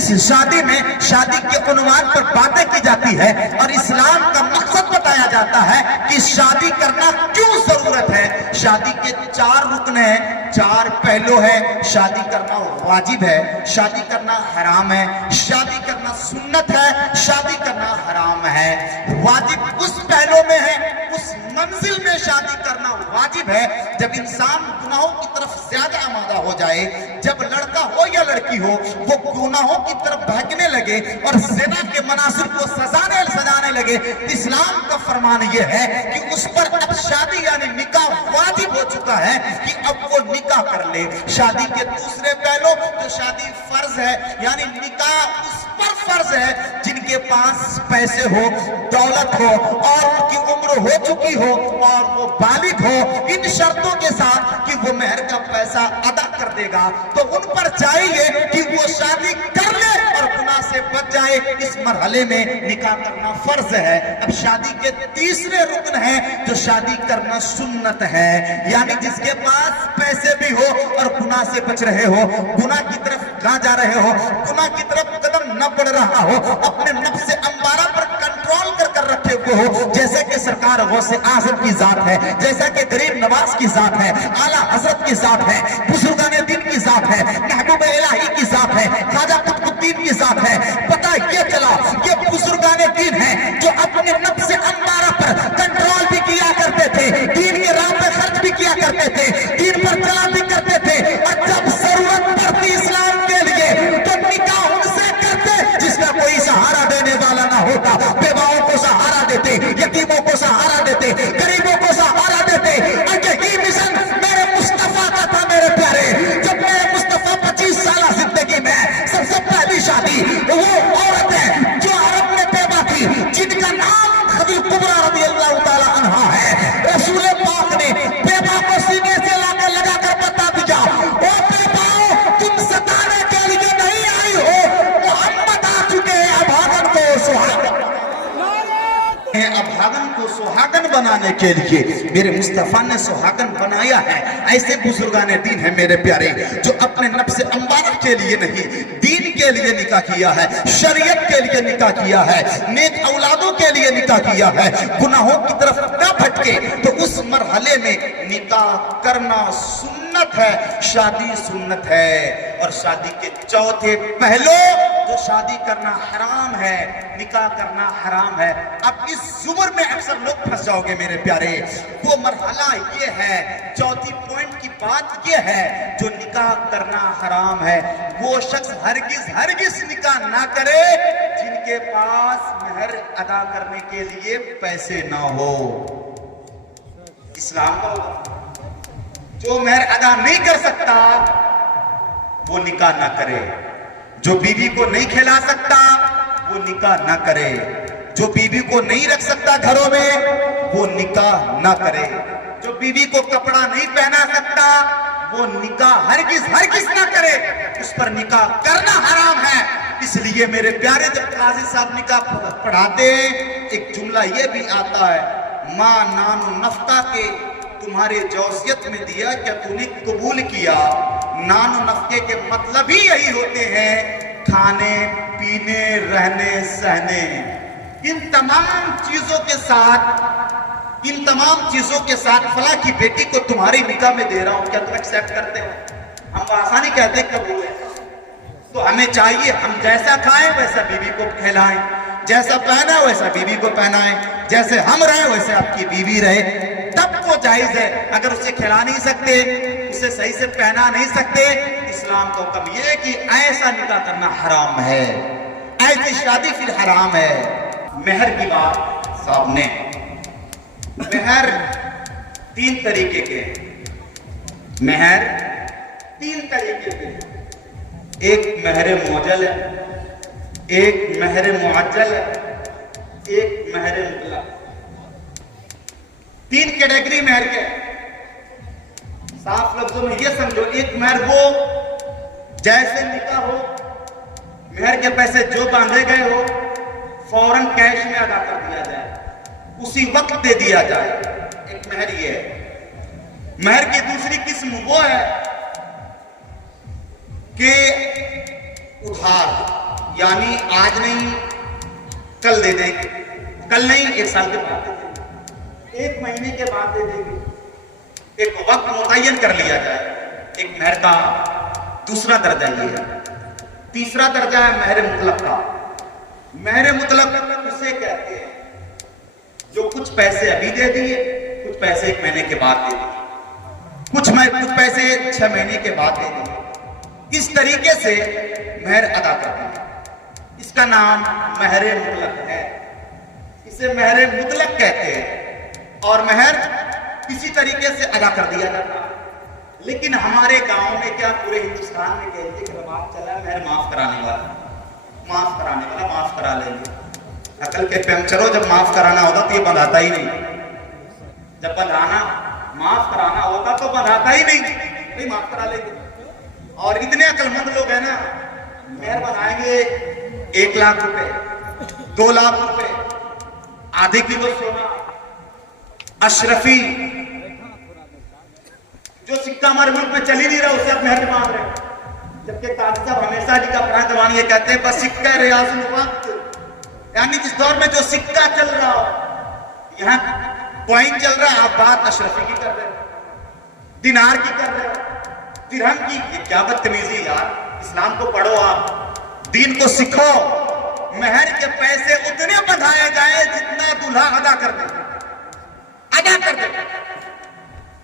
جس شادی میں شادی کے عنوان پر باتیں کی جاتی ہے اور اسلام کا مقصد بتایا جاتا ہے کہ شادی کرنا کیوں ضرورت ہے. شادی کے 4 رکن ہیں, 4 پہلو ہے. شادی کرنا واجب ہے, شادی کرنا حرام ہے, شادی کرنا سنت ہے, شادی کرنا حرام ہے. واجب اس پہلو میں ہے, اس منزل میں شادی کرنا واجب ہے جب انسان گناہوں کی طرف زیادہ آمادہ ہو جائے, جب لڑکا ہو یا لڑکی ہو وہ گناہوں کی طرف بھاگنے لگے اور زنا کے مناظر کو سجانے لگے. اسلام کا فرمان یہ ہے کہ اس پر اب شادی یعنی نکاح واجب ہو چکا ہے کہ اب وہ نکاح کر لے. شادی کے دوسرے پہلو جو شادی فرض ہے یعنی نکاح اس پر فرض ہے جن کے پاس پیسے ہو, دولت ہو اور ان کی عمر ہو چکی ہو اور وہ بالغ ہو, ان شرطوں کے ساتھ کہ وہ مہر کا پیسہ ادا کر دے گا تو ان پر چاہیے کہ وہ شادی کر لے اور گناہ سے بچ جائے. اس مرحلے میں نکاح کرنا فرض ہے. اب شادی کے تیسرے رکن ہے جو شادی کرنا سنت ہے یعنی جس کے پاس پیسے بھی ہو اور گناہ سے بچ رہے ہو, گناہ کی طرف نہ جا رہے ہو, گناہ کی طرف قدم نہ بڑھ رہا ہو, اپنے نفس امارہ پر کنٹرول کر رکھے ہوئے ہو, جیسے کہ سرکار غوث اعظم کی ذات ہے, جیسا کہ غریب نواز کی ذات ہے, اعلیٰ حضرت کی ذات ہے, بزرگان دین کی ذات ہے, محبوب الہی کی ذات ہے, خواجہ قطب الدین کی ذات ہے. پتہ یہ چلا یہ بزرگان دین ہیں جو اپنے نفس امارہ پر کنٹرول بھی کیا کرتے تھے, دین کے راہ پہ خرچ بھی کیا کرتے تھے, دین پر چلا بھی کرتے تھے, اور جب ضرورت پڑتی اسلام کے لیے تو نکاح ان سے کرتے جس کا کوئی سہارا دینے والا نہ ہوتا. بیواؤں کو سہارا دیتے, یتیموں کو سہارا دیتے, غریبوں کو سہارا دیتے. اور یہی مشن میرے مصطفیٰ کا تھا میرے پیارے. جب میرے مصطفیٰ 25 سالہ زندگی میں سب سے پہلی شادی وہ عورت ہے جو عرب میں بیوہ تھی جن کا نام خدیجہ کبریٰ رضی اللہ تعالی عنہا ہے. رسول پاک نے بیوہ کو سینے سے لگا کر بتا دیا, او بیواؤں تم ستانے کے لیے نہیں آئی ہو, محمد آ چکے ہیں ابھاگن کو سہاگن بنانے کے لیے. میرے مصطفیٰ نے سہاگن بنایا ہے. ایسے بزرگان دین ہیں میرے پیارے جو اپنے نفس امارہ کے لیے نہیں دین کے لیے نکاح کیا ہے, شریعت کے لیے نکاح کیا ہے, نیک اولادوں کے لیے نکاح کیا ہے, گناہوں کی طرف نہ بھٹکے. تو اس مرحلے میں نکاح کرنا سنت ہے, شادی سنت ہے. اور شادی کے چوتھے پہلو جو شادی کرنا حرام ہے, نکاح کرنا حرام ہے. اب اس زمر میں اکثر لوگ پھنس جاؤ گے میرے پیارے. وہ مرحلہ یہ ہے, چوتھی پوائنٹ کی بات یہ ہے جو نکاح کرنا حرام ہے وہ شخص ہرگز نکاح نہ کرے جن کے پاس مہر ادا کرنے کے لیے پیسے نہ ہو. اسلام کا جو مہر ادا نہیں کر سکتا وہ نکاح نہ کرے, جو بیوی کو نہیں کھلا سکتا وہ نکاح نہ کرے, جو بیوی کو نہیں رکھ سکتا گھروں میں وہ نکاح نہ کرے, جو بیوی کو کپڑا نہیں پہنا سکتا وہ نکاح ہرگز نہ کرے. اس پر نکاح کرنا حرام ہے. اس لیے میرے پیارے جب قاضی صاحب نکاح پڑھاتے ہیں ایک جملہ یہ بھی آتا ہے, ماں نان و نفقہ کے تمہارے جوزیت میں دیا کیا تو نے قبول کیا. نان و نفقے کے مطلب ہی یہی ہوتے ہیں, کھانے پینے رہنے سہنے. ان تمام چیزوں کے ساتھ فلاں کی بیٹی کو تمہاری نکاح میں دے رہا ہوں, کیا تم ایکسیپٹ کرتے ہو؟ ہم آسانی کہتے ہیں قبول ہے. تو ہمیں چاہیے ہم جیسا کھائیں ویسا بیوی کو کھلائیں, جیسا پہنا ویسا بیوی کو پہنائیں, جیسے ہم رہیں ویسے آپ کی بیوی رہے, تب وہ جائز ہے. اگر اسے کھلا نہیں سکتے, اسے صحیح سے پہنا نہیں سکتے, اسلام کا حکم یہ ہے کہ ایسا نکاح کرنا حرام ہے, ایسی شادی پھر حرام ہے. مہر کی بات صاحب نے, مہر 3 طریقے کے, مہر 3 طریقے کے, ایک مہر معجل ہے, ایک مہر معجل ہے, ایک مہر مطلق. 3 کیٹیگری مہر کے. صاف لفظوں میں یہ سمجھو, ایک مہر وہ جیسے نکاح ہو, مہر کے پیسے جو باندھے گئے ہو فوراً کیش میں ادا کر دیا جائے, اسی وقت دے دیا جائے, ایک مہر یہ ہے. مہر کی دوسری قسم وہ ہے کہ ادھار یعنی آج نہیں کل دے دیں گے، کل نہیں 1 سال کے بعد دے دیں گے، 1 مہینے کے بعد دے دیں گے، ایک وقت متعین کر لیا جائے۔ ایک مہر کا دوسرا درجہ یہ ہے۔ تیسرا درجہ ہے مہر مطلق کا۔ مہر مطلق اسے کہتے ہیں جو کچھ پیسے ابھی دے دیے، کچھ پیسے 1 مہینے کے بعد دے دیے، کچھ پیسے 6 مہینے کے بعد دے دیے، اس طریقے سے مہر ادا کرتے ہیں۔ اس کا نام مہر مطلق ہے، اسے مہر مطلق کہتے ہیں، اور مہر اسی طریقے سے ادا کر دیا جاتا ہے۔ لیکن ہمارے گاؤں میں کیا پورے ہندوستان میں کہتے کہ رواج چلا ہے مہر معاف کرانے والا، معاف کرانے والا معاف کرا لیں گے۔ عقل کے پنچروں، جب معاف کرانا ہوتا تو یہ بندھاتا ہی نہیں، جب بندھانا معاف کرانا ہوتا تو بندھاتا ہی نہیں معاف کرا لیں گے۔ اور اتنے عقل مند لوگ ہیں نا، مہر بندھائیں گے 1 لاکھ روپے، 2 لاکھ روپے، آدھے کلو سونا، اشرفی، جو سکہ ہمارے ملک میں چل ہی نہیں رہا اسے آپ مہر مانگ رہے ہیں۔ جبکہ قاضی صاحب ہمیشہ جی کا پرانا زبان یہ کہتے ہیں بس سکہ ریاض الوقت، یعنی جس دور میں جو سکہ چل رہا ہو، یہاں کوئن چل رہا ہے، آپ بات اشرفی کی کر رہے ہیں، دینار کی کر رہے ہیں، درہم کی۔ یہ کیا بدتمیزی یار، اسلام کو پڑھو، آپ دین کو سکھو۔ مہر کے پیسے اتنے بندھائے جائے جتنا دلہا ادا کر دے، ادا کر دے۔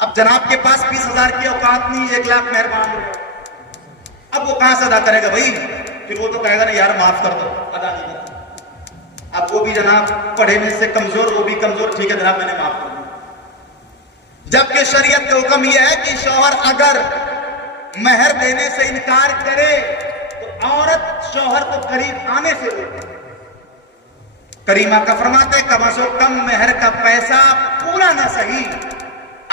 اب جناب کے پاس 20,000 کی اوقات نہیں، 1 لاکھ مہر مانگ رہے، اب وہ کہاں سے ادا کرے گا بھائی؟ پھر وہ تو کہے گا نا یار معاف کر دو، ادا نہیں کرتا۔ اب وہ بھی جناب پڑھنے سے کمزور، وہ بھی کمزور، ٹھیک ہے جناب میں نے معاف کر دیا۔ جبکہ شریعت کا حکم یہ ہے کہ شوہر اگر مہر دینے سے انکار کرے تو عورت شوہر کو قریب آنے سے روکے۔ کریمہ کا فرماتے کم از کم مہر کا پیسہ پورا نہ صحیح،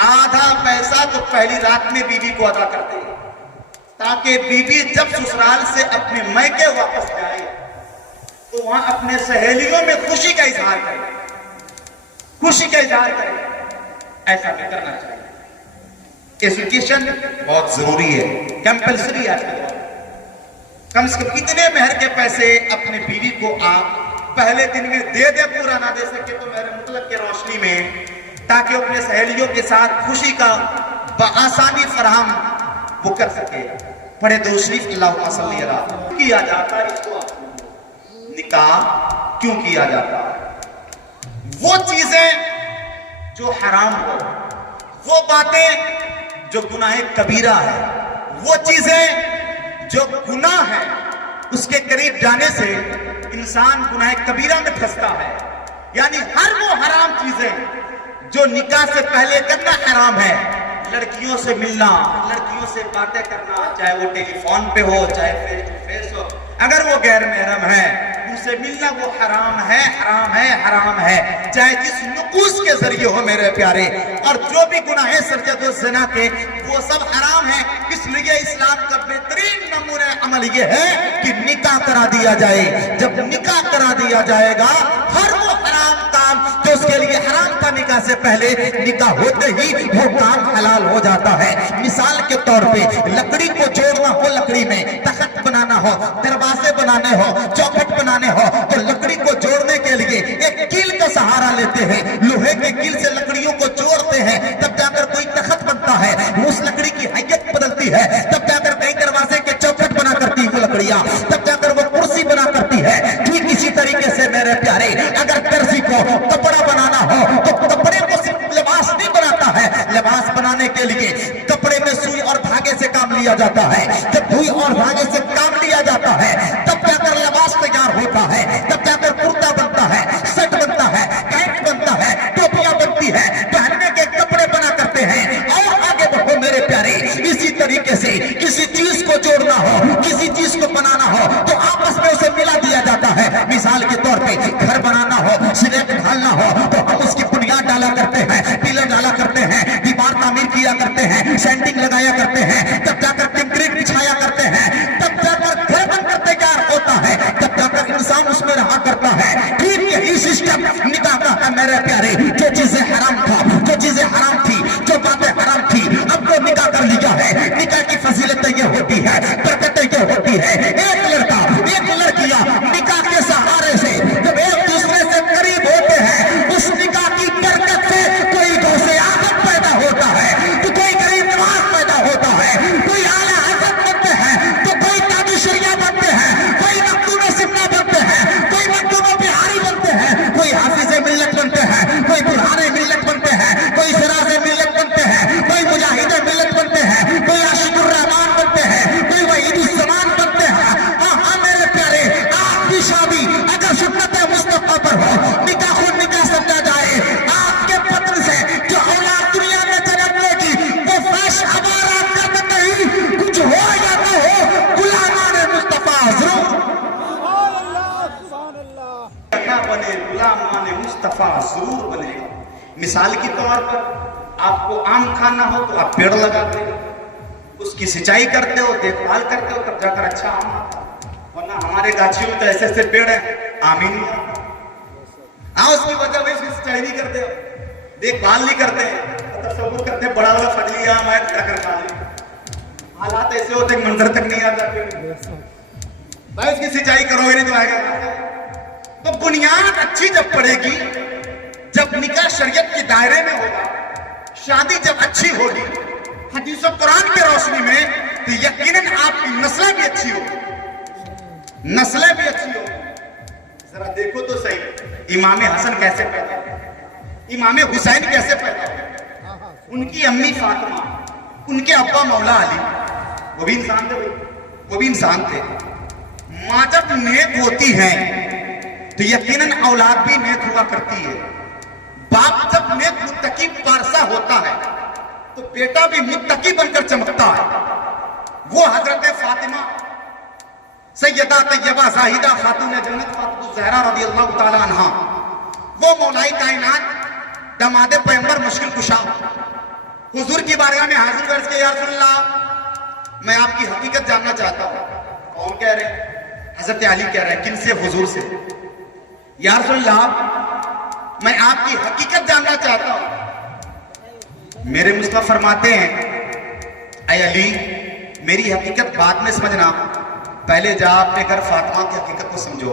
آدھا پیسہ تو پہلی رات میں بیوی کو ادا کرتے ہیں، تاکہ بیوی جب سسرال سے اپنے میکے واپس جائے تو وہاں اپنے سہیلیوں میں خوشی کا اظہار کرے، خوشی کا اظہار کرے۔ ایسا بھی کرنا چاہیے۔ ایجوکیشن بہت ضروری ہے، کمپلسری ہے۔ کم سے کم اتنے مہر کے پیسے اپنے بیوی کو آپ پہلے دن میں دے دے، پورا نہ دے سکے تو مہر مطلق کے روشنی میں، تاکہ اپنے سہیلیوں کے ساتھ خوشی کا بآسانی فراہم وہ کر سکے۔ پڑھے درود شریف اللہم صلی اللہ علیہ وسلم۔ کیا جاتا ہے اس کو نکاح کیوں کیا جاتا ہے؟ وہ چیزیں جو حرام ہو، وہ باتیں جو گناہ کبیرہ ہے، وہ چیزیں جو گناہ ہے، اس کے قریب جانے سے انسان گناہ کبیرہ میں پھنستا ہے۔ یعنی ہر وہ حرام چیزیں جو نکاح سے پہلے کرنا حرام ہے، لڑکیوں سے ملنا، لڑکیوں سے باتیں کرنا، چاہے وہ ٹیلی فون پہ ہو، چاہے فیس ٹو فیس ہو، اگر وہ غیر محرم ہے ان سے ملنا وہ حرام ہے، حرام ہے، حرام ہے، چاہے جس نقوص کے ذریعے ہو میرے پیارے۔ اور جو بھی گناہ سرجد و زنا کے وہ سب حرام ہیں۔ اس لیے اسلام کا بہترین نمونہ عمل یہ ہے کہ نکاح کرا دیا جائے۔ جب نکاح کرا دیا جائے گا، ہر وہ حرام کام جو اس کے لیے حرام تھا نکاح سے پہلے، نکاح ہوتے ہی وہ کام حلال ہو جاتا ہے۔ مثال کے طور پہ لکڑی کو جوڑنا ہو، لکڑی میں تخت بنانا ہو، دروازے بنانے ہو، چوکھٹ بنانے ہو، تو لکڑی کو جوڑنے کے لیے ایک کیل کا سہارا لیتے ہیں، لوہے کے کیل سے لکڑیوں کو جوڑتے ہیں، تب جا کر کوئی تخت بنتا ہے، اس لکڑی کی حیت بدلتی ہے، تب جا کر کئی دروازے کے چوکھٹ بنا کرتی ہے وہ لکڑیاں، تب جا کر وہ کرسی بنا کرتی ہے۔ ٹھیک اسی طریقے سے میرے پیارے، اگر درزی کو کپڑا بنانا ہو تو کپڑے کو صرف لباس نہیں بناتا ہے، لباس بنانے کے لیے کپڑے میں سوئی اور دھاگے سے کام لیا جاتا ہے۔ جب سوئی اور دھاگے سے کام لیا جاتا ہے تب جا کر لباس تیار ہوتا ہے، تب جا کر کرتا بنتا ہے، سٹ بنتا ہے، پینٹ بنتا ہے، ٹوپیاں بنتی ہے، پہننے کے کپڑے بنا کرتے ہیں۔ اور آگے بڑھو میرے پیارے، اسی طریقے سے کسی چیز کو جوڑنا ہو، کسی چیز کو بنانا ہو تو آپس میں اسے ملا دیا جاتا ہے۔ مثال کے طور پہ گھر بنانا ہو، سلیب ڈھالنا ہو تو ہم اس کی بنیاد ڈالا کرتے ہیں، پلر ڈالا کرتے ہیں، دیوار تعمیر کیا کرتے ہیں، سینٹنگ لگایا کرتے ہیں، تب جا کر کنکریٹ بچھایا کرتے ہیں، تب جا کر گھر بن کر تیار ہوتا ہے، تب جا کر انسان اس میں رہا کرتا ہے۔ ٹھیک یہی سسٹم نکاح کا ہے میرے پیارے۔ جو چیزیں حرام تھا، جو چیزیں حرام تھی، جو باتیں حرام تھی، اب وہ نکاح کر لیا ہے۔ نکاح کی فضیلت یہ ہوتی ہے، برکتیں یہ ہوتی ہے، ایک لڑکا ایک لڑکیاں بنے غلامان مصطفیٰ ضرور بنے گا. مثال کے طور پر آپ کو آم کھانا ہو تو آپ پیڑ لگاتے ہو, اس کی سینچائی کرتے ہو, دیکھ بھال کرتے ہو, تب جا کر اچھا آم آتا. ورنہ ہمارے گاچھیوں میں تو ایسے ایسے پیڑ ہیں, آم ہی نہیں آتا. ہاں اس کی وجہ وہی اس کی سینچائی نہیں کرتے ہو, دیکھ بھال نہیں کرتے ہیں, تصور کرتے ہیں بڑا والا فضلی آم آئے جا کر کھا لیں. حالات ایسے ہوتے ہیں منظر تک نہیں آتا بھائی, اس کی سینچائی کرو گے نہیں تو آئے گا. تو بنیاد اچھی جب پڑے گی, جب نکاح شریعت کے دائرے میں ہوگا, شادی جب اچھی ہوگی حدیث و قرآن کی روشنی میں, تو یقیناً آپ کی نسلیں بھی اچھی ہوگی, نسلیں بھی اچھی ہوگی. ذرا دیکھو تو صحیح, امام حسن کیسے پیدا ہوئے, امام حسین کیسے پیدا ہوئے. ان کی امی فاطمہ, ان کے ابا مولا علی, وہ بھی انسان تھے بھائی, وہ بھی انسان تھے. ماں جب نیک ہوتی ہیں تو یقیناً اولاد بھی نیک ہوا کرتی ہے. باپ جب نیک متقی پارسا ہوتا ہے تو بیٹا بھی متقی بن کر چمکتا ہے. وہ حضرت فاطمہ سیدہ طیبہ زاہدہ خاتون جنت فاطمہ الزہرا رضی اللہ تعالی عنہا, وہ مولائی کائنات داماد پیغمبر مشکل کشا حضور کی بارگاہ میں حاضر عرض کہ یا رسول اللہ میں آپ کی حقیقت جاننا چاہتا ہوں. کون کہہ رہے ہیں؟ حضرت علی کہہ رہے ہیں. کن سے؟ حضور سے. یا رسول اللہ میں آپ کی حقیقت جاننا چاہتا ہوں. میرے مصطفیٰ فرماتے ہیں اے علی میری حقیقت بعد میں سمجھنا, پہلے جا اپنے گھر فاطمہ کی حقیقت کو سمجھو.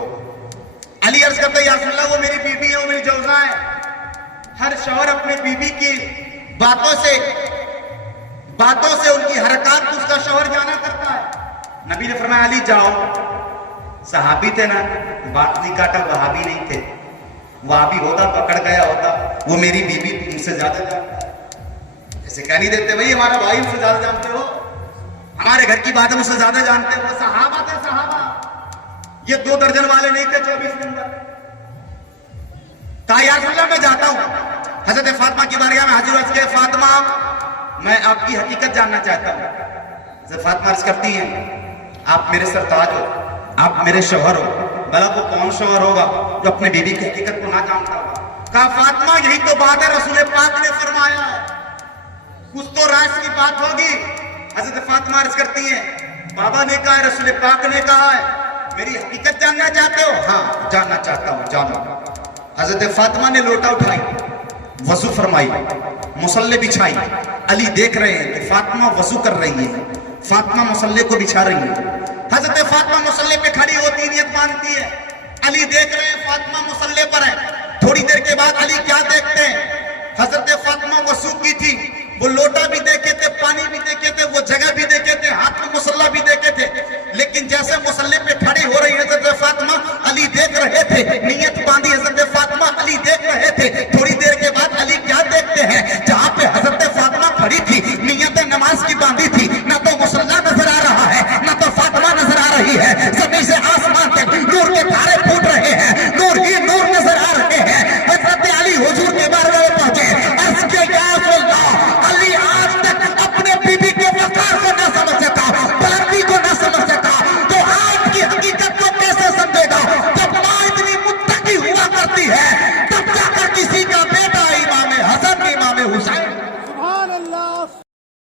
علی عرض کرتے ہیں یا رسول اللہ وہ میری بیوی ہے, وہ میری جوزہ ہے. ہر شوہر اپنے بیوی کی باتوں سے ان کی حرکات کو اس کا شوہر جانا کرتا ہے. نبی نے فرمایا علی جاؤ, صحابی تھے نا, بات نہیں کاٹا, وہابی نہیں تھے. وہابی ہوتا پکڑ گیا ہوتا, وہ میری بیوی مجھ سے زیادہ جانتا ہے. ایسے کہہ نہیں دیتے بھائی ہمارا بھائی مجھ سے زیادہ جانتے ہو, ہمارے گھر کی باتیں مجھ سے زیادہ جانتے ہو. صحابہ تھے, صحابہ, یہ 2 درجن والے نہیں تھے 24 نمبر. کہا یا رسول اللہ میں جاتا ہوں. حضرت فاطمہ کی بارگاہ میں حاضر عرض کہ فاطمہ میں آپ کی حقیقت جاننا چاہتا ہوں. حضرت فاطمہ عرض کرتی ہیں آپ میرے سرتاج ہو, آپ میرے شوہر ہو. بھلا وہ کون شوہر ہوگا جو اپنے بیوی کی حقیقت کو نہ جانتا ہوگا. کہا فاطمہ یہی تو بات ہے رسول پاک نے فرمایا ہے, کچھ تو راز کی بات ہوگی. حضرت فاطمہ عرض کرتی ہیں بابا نے کہا ہے, رسول پاک نے کہا ہے, میری حقیقت جاننا چاہتے ہو؟ ہاں جاننا چاہتا ہوں, جانو. حضرت فاطمہ نے لوٹا اٹھائی, وضو فرمائی, مصلی بچھائی. علی دیکھ رہے ہیں کہ فاطمہ وضو کر رہی ہے, فاطمہ مصلی کو بچھا رہی ہے. حضرت فاطمہ مصلی پہ کھڑی ہوتی, نیت باندھتی ہے. علی دیکھ رہے ہیں فاطمہ مصلی پر ہے. تھوڑی دیر کے بعد علی کیا دیکھتے ہیں, حضرت فاطمہ وضو کی تھی, وہ لوٹا بھی دیکھے تھے, پانی بھی دیکھے تھے, وہ جگہ بھی دیکھے تھے, ہاتھ میں مصلی بھی دیکھے تھے. لیکن جیسے مصلی پہ کھڑی ہو رہی حضرت فاطمہ, علی دیکھ رہے تھے, نیت باندھی حضرت فاطمہ, علی دیکھ رہے تھے. تھوڑی دیر کے بعد علی کیا دیکھتے ہیں, جہاں پہ حضرت فاطمہ کھڑی تھی, نیت نماز کی باندھی تھی,